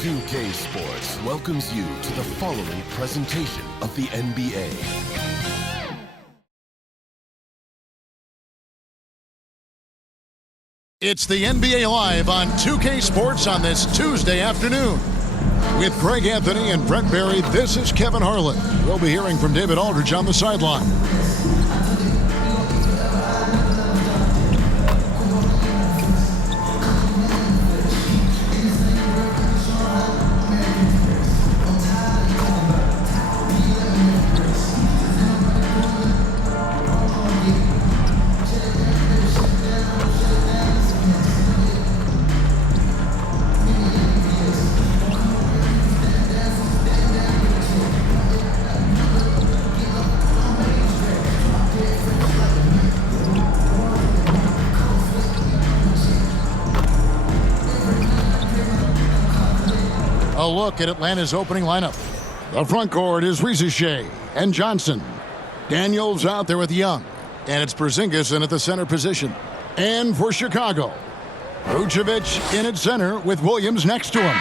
2K Sports welcomes you to the following presentation of the NBA. It's the NBA Live on 2K Sports on this Tuesday afternoon. With Greg Anthony and Brent Barry, this is Kevin Harlan. We'll be hearing from David Aldridge on the sideline. A look at Atlanta's opening lineup. The front court is Resumen and Johnson. Daniels out there with Young. And it's Porzingis in at the center position. And for Chicago, Vučević in at center with Williams next to him.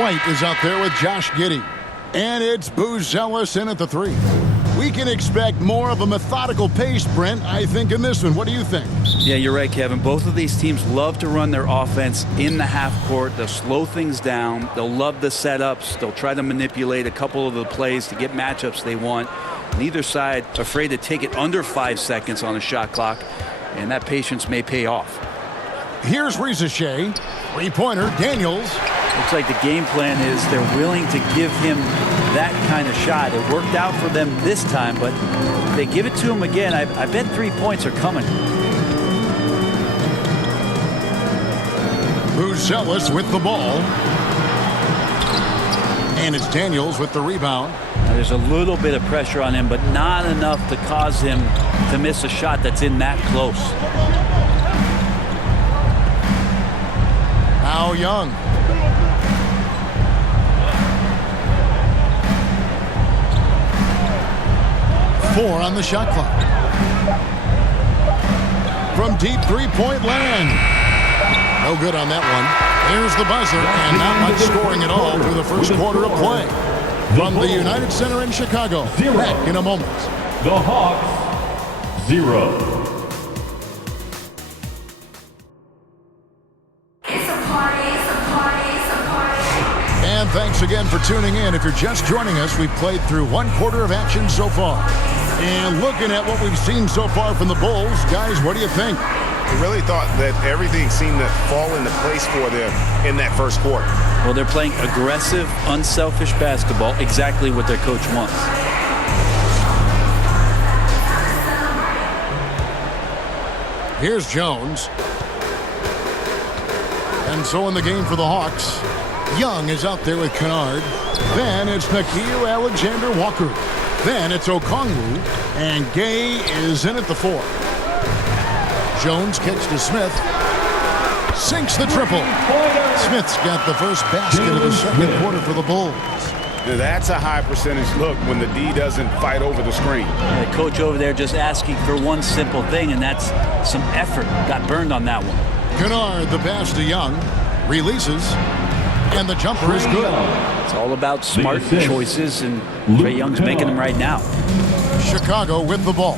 White is out there with Josh Giddey. And it's Buzelis in at the three. We can expect more of a methodical pace, Brent, I think, in this one. What do you think? Yeah, you're right, Kevin. Both of these teams love to run their offense in the half court. They'll slow things down. They'll love the setups. They'll try to manipulate a couple of the plays to get matchups they want. Neither side afraid to take it under 5 seconds on a shot clock, and that patience may pay off. Here's Resumen. Three-pointer, Daniels. Looks like the game plan is they're willing to give him that kind of shot. It worked out for them this time, but if they give it to him again, I bet 3 points are coming. Buzelis with the ball. And it's Daniels with the rebound. Now, there's a little bit of pressure on him, but not enough to cause him to miss a shot that's in that close. Now Young. Four on the shot clock. From deep three-point land. No good on that one. There's the buzzer, and not much scoring at all through the first quarter of play. From the United Center in Chicago, back in a moment. The Hawks, 0. And thanks again for tuning in. If you're just joining us, we've played through one quarter of action so far. And looking at what we've seen so far from the Bulls, guys, what do you think? I really thought that everything seemed to fall into place for them in that first quarter. Well, they're playing aggressive, unselfish basketball, exactly what their coach wants. Here's Jones. And so in the game for the Hawks, Young is out there with Kennard. Then it's Nickeil Alexander-Walker. Then it's Okongwu, and Gay is in at the four. Jones kicks to Smith. Sinks the triple. Smith's got the first basket of the second quarter for the Bulls. Now that's a high percentage look when the D doesn't fight over the screen. The coach over there just asking for one simple thing, and that's some effort. Got burned on that one. Kennard, the pass to Young. Releases. And the jumper is good. It's all about smart choices, and Trae Young's making them right now. Chicago with the ball.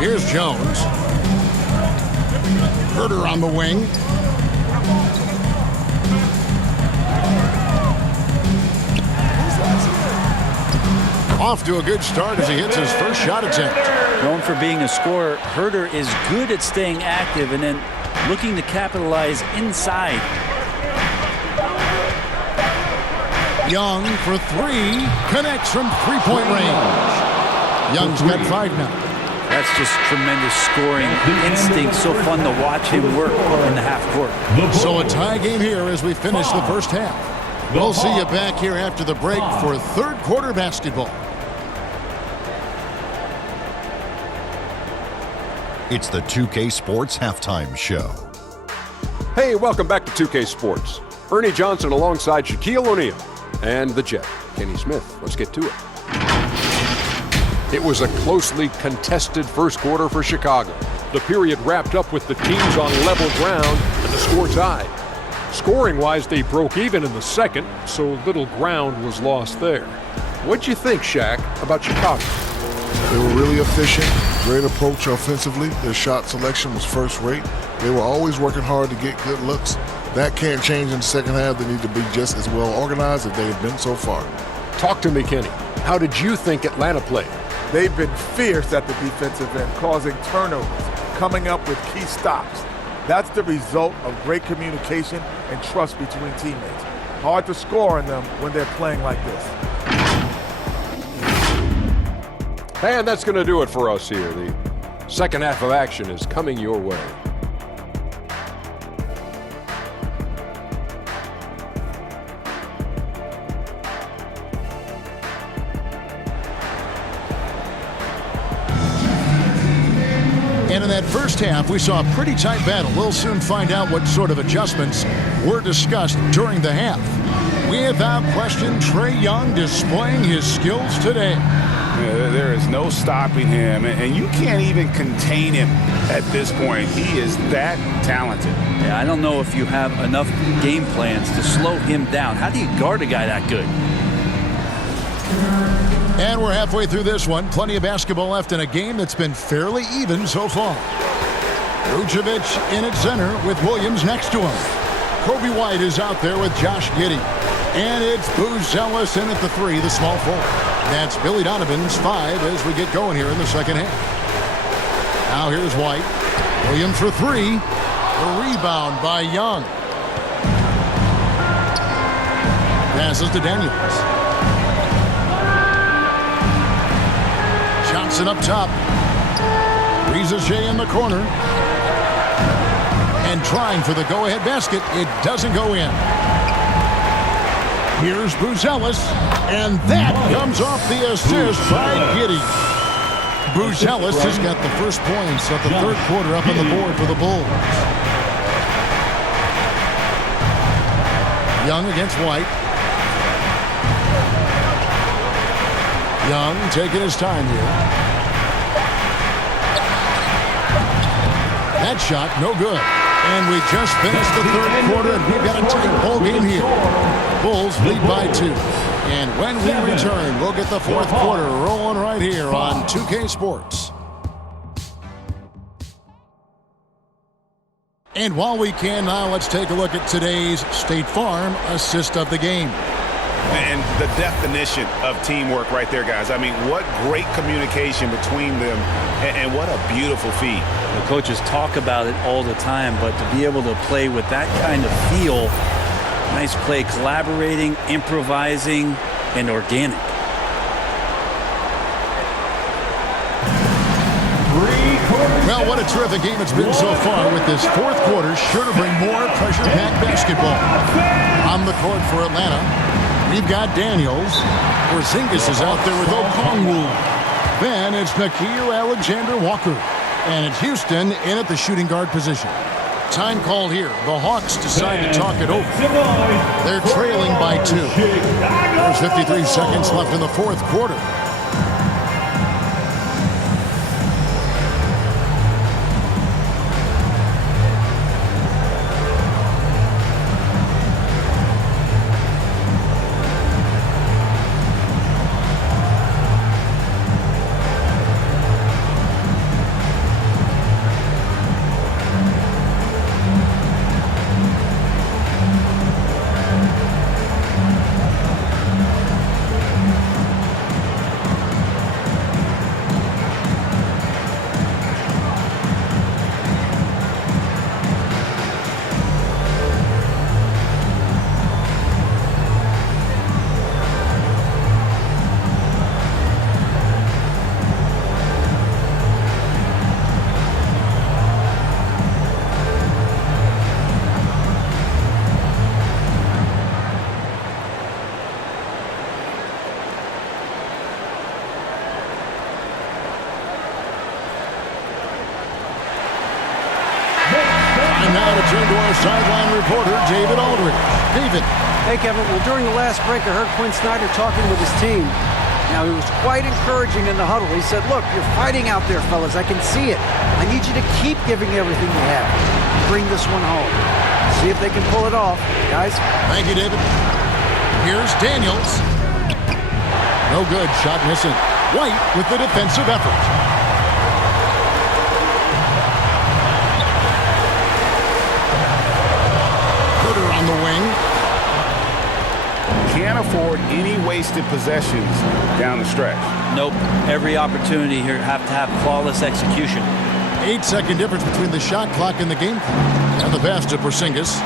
Here's Jones. Herter on the wing. Off to a good start as he hits his first shot attempt. Known for being a scorer, Herter is good at staying active and then looking to capitalize inside. Young for three. Connects from three-point range. Young's got 5 now. That's just tremendous scoring instinct. So fun to watch him work in the half court. So a tie game here as we finish the first half. We'll see you back here after the break for third quarter basketball. It's the 2K Sports Halftime Show. Hey, welcome back to 2K Sports. Ernie Johnson alongside Shaquille O'Neal and the Jet, Kenny Smith. Let's get to it. It was a closely contested first quarter for Chicago. The period wrapped up with the teams on level ground and the score tied. Scoring-wise, they broke even in the second, so little ground was lost there. What'd you think, Shaq, about Chicago? They were really efficient, great approach offensively. Their shot selection was first rate. They were always working hard to get good looks. That can't change in the second half. They need to be just as well organized as they have been so far. Talk to me, Kenny. How did you think Atlanta played? They've been fierce at the defensive end, causing turnovers, coming up with key stops. That's the result of great communication and trust between teammates. Hard to score on them when they're playing like this. And that's going to do it for us here. The second half of action is coming your way. And in that first half, we saw a pretty tight battle. We'll soon find out what sort of adjustments were discussed during the half. Without question, Trae Young displaying his skills today. There is no stopping him, and you can't even contain him at this point. He is that talented. Yeah, I don't know if you have enough game plans to slow him down. How do you guard a guy that good? And we're halfway through this one. Plenty of basketball left in a game that's been fairly even so far. Vučević in at center with Williams next to him. Kobe White is out there with Josh Giddey. And it's Vučević in at the three, the small forward. That's Billy Donovan's 5 as we get going here in the second half. Now here's White. Williams for three. The rebound by Young. Passes to Daniels. Johnson up top. Resumen in the corner. And trying for the go-ahead basket. It doesn't go in. Here's Vučević. And that comes off the assist by Giddey. Vučević has got the first points of the third quarter up on the board for the Bulls. Young against White. Young taking his time here. That shot, no good. And we just finished the third quarter, and we've got a tight ball game here. Bulls lead by 2. And when we return, we'll get the fourth quarter rolling right here on 2K Sports. And while we can now, let's take a look at today's State Farm assist of the game. And the definition of teamwork right there, guys. I mean, what great communication between them, and what a beautiful feat. The coaches talk about it all the time, but to be able to play with that kind of feel, nice play, collaborating, improvising, and organic. Well, what a terrific game it's been so far, with this fourth quarter sure to bring more pressure-packed basketball. On the court for Atlanta, we've got Daniels. Porzingis is out there with Okongwu. Then it's Nickeil Alexander-Walker. And it's Houston in at the shooting guard position. Time called here. The Hawks decide to talk it over. They're trailing by 2. There's 53 seconds left in the fourth quarter. Now to turn to our sideline reporter, David Aldridge. David. Hey, Kevin. Well, during the last break, I heard Quinn Snyder talking with his team. Now, he was quite encouraging in the huddle. He said, look, you're fighting out there, fellas. I can see it. I need you to keep giving everything you have. Bring this one home. See if they can pull it off, guys. Thank you, David. Here's Daniels. No good. Shot missing. White with the defensive effort. Pooter on the wing. Can't afford any wasted possessions down the stretch. Nope. Every opportunity here have to have flawless execution. 8-second difference between the shot clock and the game clock. And the pass to Porzingis.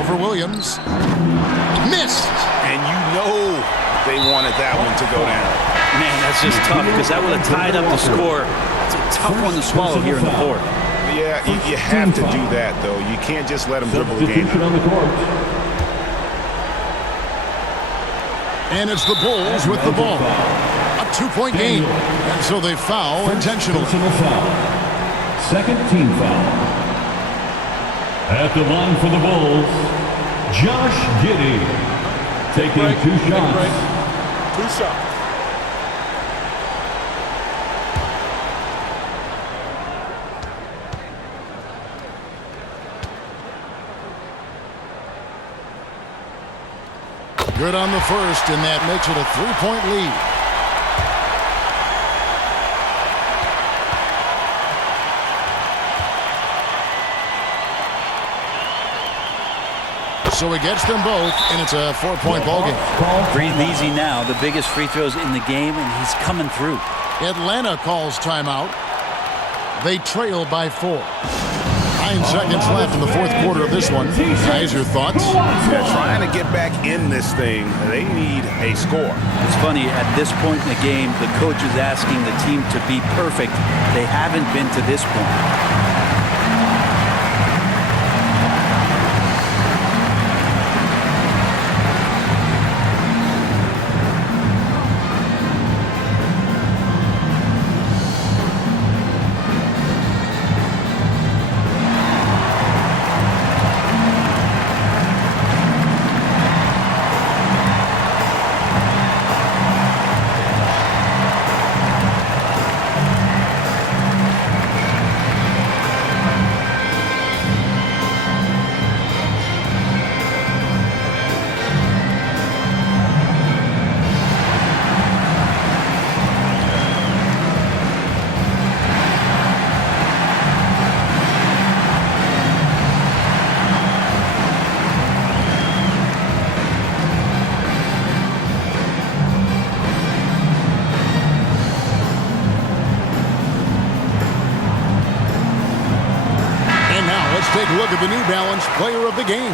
Over Williams. Missed. And you know they wanted that one to go down. Man, that's just tough because that would have tied up the score. It's a tough one to swallow here in the fourth. Yeah, you have to do that, though. You can't just let them dribble the game. And it's the Bulls with the ball. A 2-point game. And so they foul intentionally. Second team foul. At the line for the Bulls, Josh Giddey. Taking 2 shots. 2 shots. Good on the first, and that makes it a 3-point lead. So he gets them both, and it's a 4-point ballgame. Breathe easy now. The biggest free throws in the game, and he's coming through. Atlanta calls timeout. They trail by 4. 9 seconds left in the fourth quarter of this one. Guys, your thoughts? They're trying to get back in this thing. They need a score. It's funny, at this point in the game, the coach is asking the team to be perfect. They haven't been to this point. Take a look at the New Balance player of the game.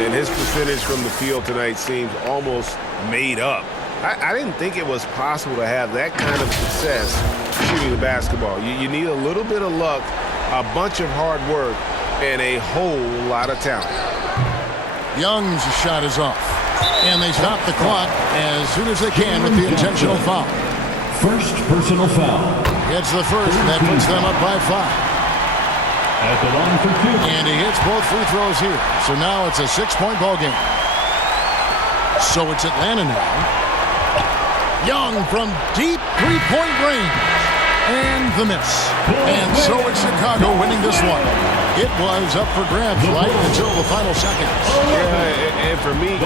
And his percentage from the field tonight seems almost made up. I didn't think it was possible to have that kind of success shooting the basketball. You need a little bit of luck, a bunch of hard work, and a whole lot of talent. Young's shot is off. And they stop the clock as soon as they can with the intentional foul. First personal foul. It's the first, and that puts them up by 5. At the line for 2. And he hits both free throws here. So now it's a 6-point ball game. So it's Atlanta now. Young from deep 3-point range. And the miss. And so it's Chicago winning this one. It was up for grabs right until the final seconds. Yeah, and for me,